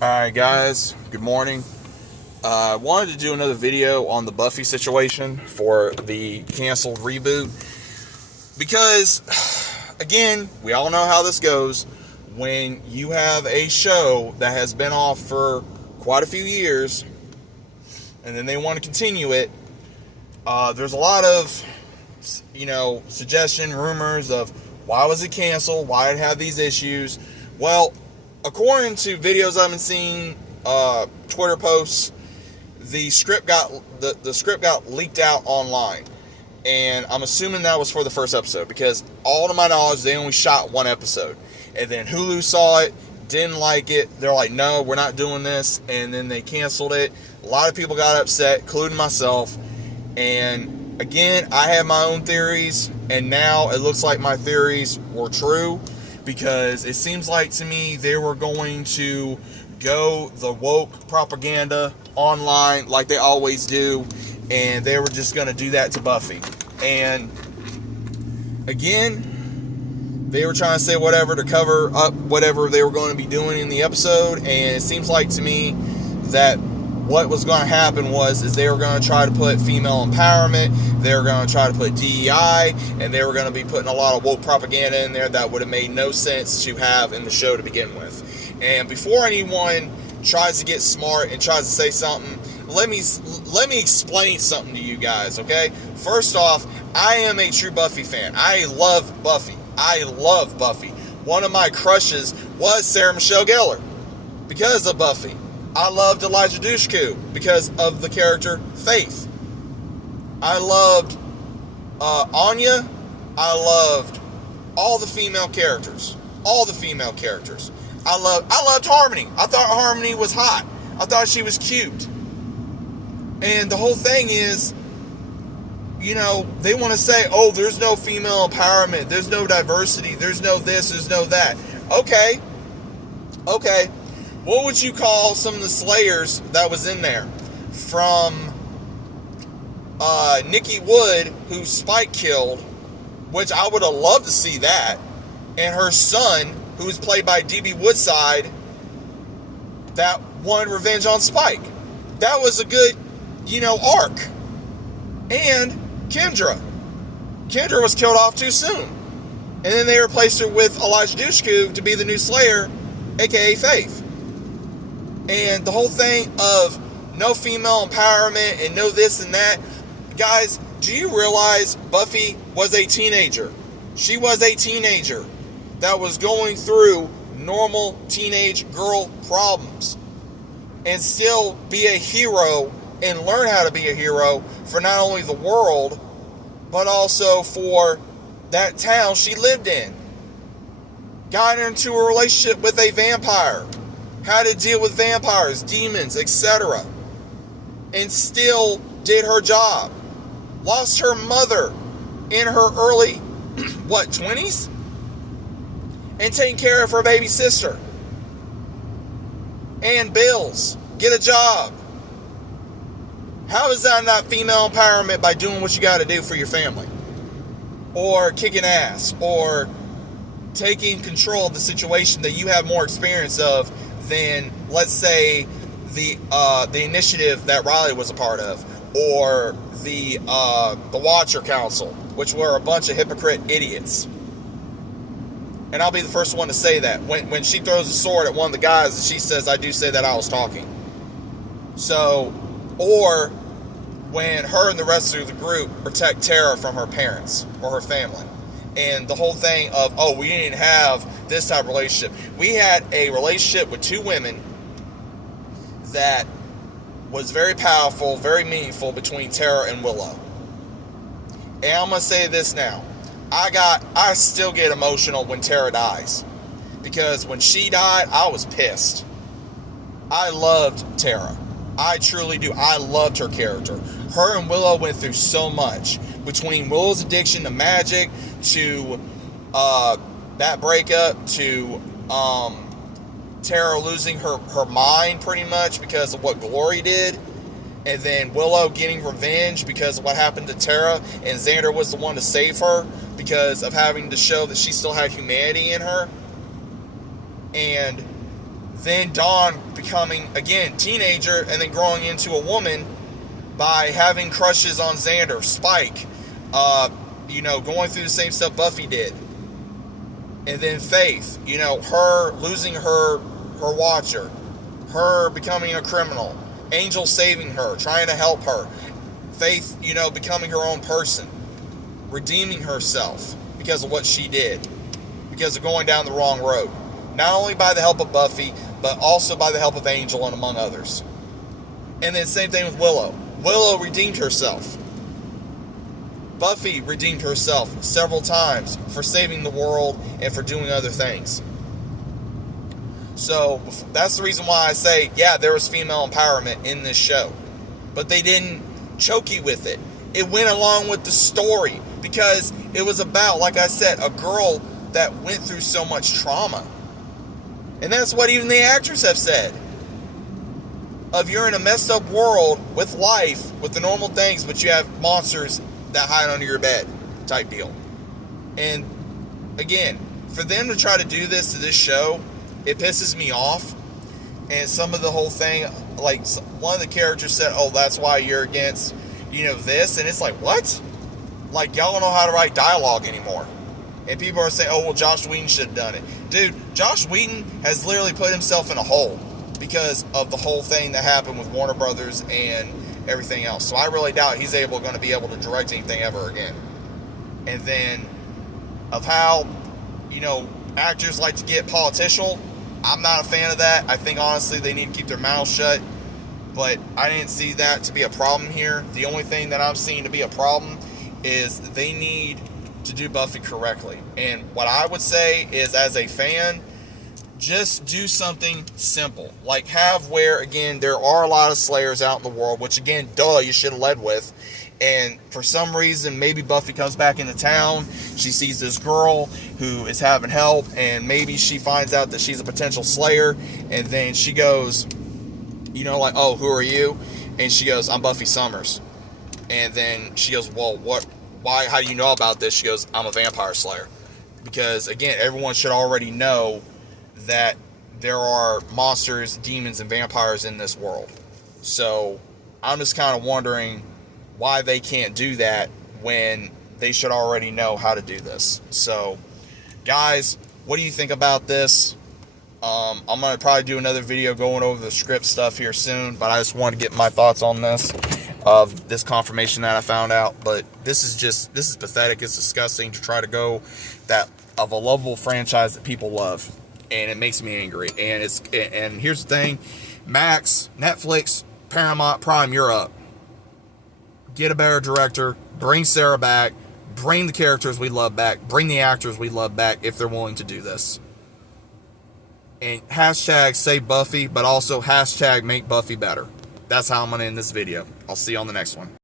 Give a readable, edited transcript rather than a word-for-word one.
Alright guys, good morning. I wanted to do another video on the Buffy situation for the canceled reboot because, again, we all know how this goes. When you have a show that has been off for quite a few years and then they want to continue it, there's a lot of, suggestion, rumors of why was it canceled, why it had these issues. Well, according to videos I've been seeing, Twitter posts, the script got leaked out online, and I'm assuming that was for the first episode because, all to my knowledge, they only shot one episode, and then Hulu saw it, didn't like it. They're like, "No, we're not doing this," and then they canceled it. A lot of people got upset, including myself. And again, I have my own theories, and now it looks like my theories were true. Because it seems like to me they were going to go the woke propaganda online like they always do, and they were just going to do that to Buffy. And again, they were trying to say whatever to cover up whatever they were going to be doing in the episode, and it seems like to me that what was going to happen is they were going to try to put female empowerment, they were going to try to put DEI, and they were going to be putting a lot of woke propaganda in there that would have made no sense to have in the show to begin with. And before anyone tries to get smart and tries to say something, let me explain something to you guys, okay? First off, I am a true Buffy fan. I love Buffy. One of my crushes was Sarah Michelle Gellar because of Buffy. I loved Elijah Dushku because of the character Faith. I loved Anya. I loved all the female characters. I loved Harmony. I thought Harmony was hot. I thought she was cute. And the whole thing is, they want to say, "Oh, there's no female empowerment. There's no diversity. There's no this. There's no that." Okay. What would you call some of the Slayers that was in there? From Nikki Wood, who Spike killed, which I would have loved to see that, and her son, who was played by D.B. Woodside, that wanted revenge on Spike. That was a good, arc. And Kendra. Kendra was killed off too soon. And then they replaced her with Elijah Dushku to be the new Slayer, aka Faith. And the whole thing of no female empowerment and no this and that. Guys, do you realize Buffy was a teenager? She was a teenager that was going through normal teenage girl problems and still be a hero and learn how to be a hero for not only the world, but also for that town she lived in. Got into a relationship with a vampire. How to deal with vampires, demons, etc. And still did her job. Lost her mother in her early, 20s? And taking care of her baby sister. And bills. Get a job. How is that not female empowerment by doing what you got to do for your family? Or kicking ass. Or taking control of the situation that you have more experience of than, let's say, the initiative that Riley was a part of, or the Watcher Council, which were a bunch of hypocrite idiots. And I'll be the first one to say that. When she throws a sword at one of the guys and she says, "I do say that I was talking." So, or when her and the rest of the group protect Tara from her parents or her family. And the whole thing of, "Oh, we didn't have this type of relationship." We had a relationship with two women that was very powerful, very meaningful between Tara and Willow. And I'm going to say this now. I still get emotional when Tara dies. Because when she died, I was pissed. I loved Tara. I truly do. I loved her character. Her and Willow went through so much. Between Willow's addiction to magic, to that breakup, to Tara losing her mind pretty much because of what Glory did, and then Willow getting revenge because of what happened to Tara, and Xander was the one to save her because of having to show that she still had humanity in her. And Then Dawn becoming, again, teenager and then growing into a woman by having crushes on Xander, Spike, going through the same stuff Buffy did. And then Faith, her losing her watcher, her becoming a criminal, Angel saving her, trying to help her, Faith, becoming her own person, redeeming herself because of what she did, because of going down the wrong road. Not only by the help of Buffy, but also by the help of Angel and among others. And then same thing with Willow. Willow redeemed herself. Buffy redeemed herself several times for saving the world and for doing other things. So that's the reason why I say, yeah, there was female empowerment in this show. But they didn't choke you with it. It went along with the story because it was about, like I said, a girl that went through so much trauma. And that's what even the actors have said. Of you're in a messed up world with life, with the normal things, but you have monsters that hide under your bed type deal. And again, for them to try to do this to this show, it pisses me off. And some of the whole thing, like one of the characters said, oh, that's why you're against, this. And it's like, what? Like, y'all don't know how to write dialogue anymore. And people are saying, oh, well, Josh Whedon should have done it. Dude, Josh Whedon has literally put himself in a hole because of the whole thing that happened with Warner Brothers and everything else. So I really doubt he's going to be able to direct anything ever again. And then of how, actors like to get political, I'm not a fan of that. I think, honestly, they need to keep their mouths shut. But I didn't see that to be a problem here. The only thing that I'm seeing to be a problem is they need to do Buffy correctly. And what I would say is, as a fan, just do something simple. Like have where, again, there are a lot of Slayers out in the world, which, again, you should have led with. And for some reason, maybe Buffy comes back into town. She sees this girl who is having help, and maybe she finds out that she's a potential Slayer. And then she goes, like, oh, who are you? And she goes, I'm Buffy Summers. And then she goes, well, what? Why? How do you know about this? She goes, I'm a vampire slayer. Because, again, everyone should already know that there are monsters, demons, and vampires in this world. So I'm just kind of wondering why they can't do that when they should already know how to do this. So, guys, what do you think about this? I'm going to probably do another video going over the script stuff here soon, but I just want to get my thoughts on this, of this confirmation that I found out. But this is pathetic. It's disgusting to try to go that of a lovable franchise that people love, and it makes me angry. And here's the thing, Max, Netflix, Paramount, Prime, you're up. Get a better director, bring Sarah back, bring the characters we love back, bring the actors we love back if they're willing to do this. And hashtag save Buffy, but also hashtag make Buffy better. That's how I'm going to end this video. I'll see you on the next one.